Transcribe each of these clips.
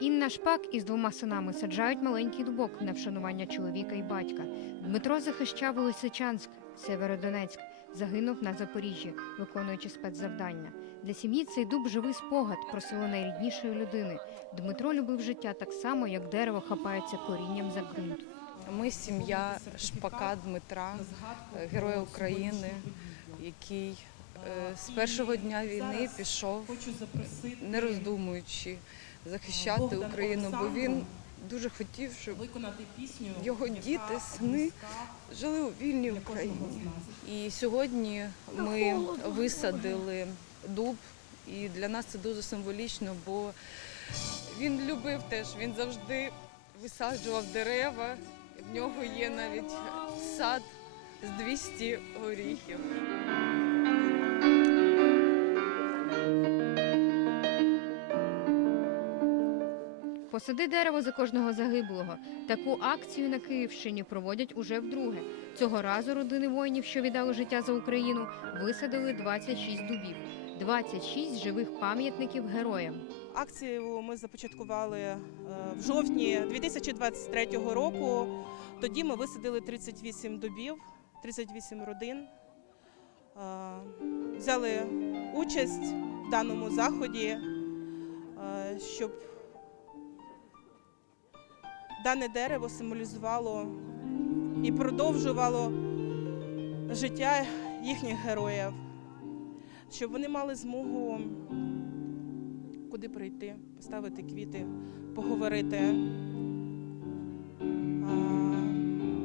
Інна Шпак із двома синами саджають маленький дубок на вшанування чоловіка і батька. Дмитро захищав Лисичанськ, Северодонецьк, загинув на Запоріжжі, виконуючи спецзавдання. Для сім'ї цей дуб живий спогад про село найріднішої людини. Дмитро любив життя так само, як дерево хапається корінням за ґрунт. Ми сім'я Шпака Дмитра, героя України, який е, з першого дня війни пішов, не роздумуючи, захищати Україну, бо він дуже хотів, щоб виконати пісню його діти, сини жили у вільній Україні. І сьогодні ми висадили дуб, і для нас це дуже символічно, бо він любив теж, він завжди висаджував дерева. В нього є навіть сад з 200 горіхів. Посади дерево за кожного загиблого. Таку акцію на Київщині проводять уже вдруге. Цього разу родини воїнів, що віддали життя за Україну, висадили 26 дубів, 26 живих пам'ятників героям. Акцію ми започаткували е, в жовтні 2023 року. Тоді ми висадили 38 дубів, 38 родин. Е, Взяли участь в даному заході, е, щоб дане дерево символізувало і продовжувало життя їхніх героїв, щоб вони мали змогу куди прийти, поставити квіти, поговорити,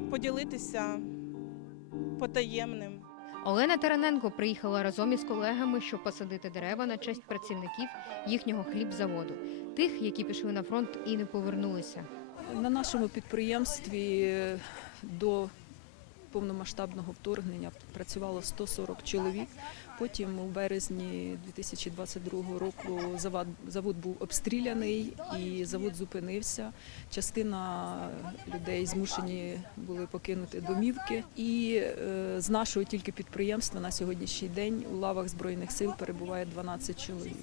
поділитися потаємним. Олена Тараненко приїхала разом із колегами, щоб посадити дерева на честь працівників їхнього хлібзаводу, тих, які пішли на фронт і не повернулися. На нашому підприємстві до повномасштабного вторгнення працювало 140 чоловік. Потім у березні 2022 року завод, був обстріляний і завод зупинився. Частина людей змушені були покинути домівки. І е, з нашого тільки підприємства на сьогоднішній день у лавах збройних сил перебуває 12 чоловік.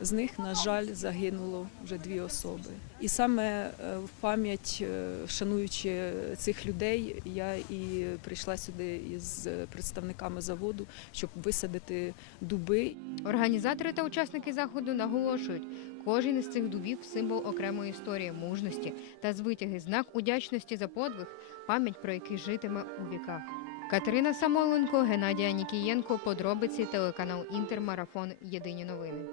З них, на жаль, загинуло вже дві особи. І саме е, в пам'ять, е, шануючи цих людей, я і прийшла сюди із представниками заводу, щоб висадити дуби. Організатори та учасники заходу наголошують, кожен із цих дубів символ окремої історії, мужності та звитяги, знак удячності за подвиг, пам'ять про який житиме у віках. Катерина Самойленко, Геннадія Нікієнко, подробиці телеканал Інтермарафон Єдині новини.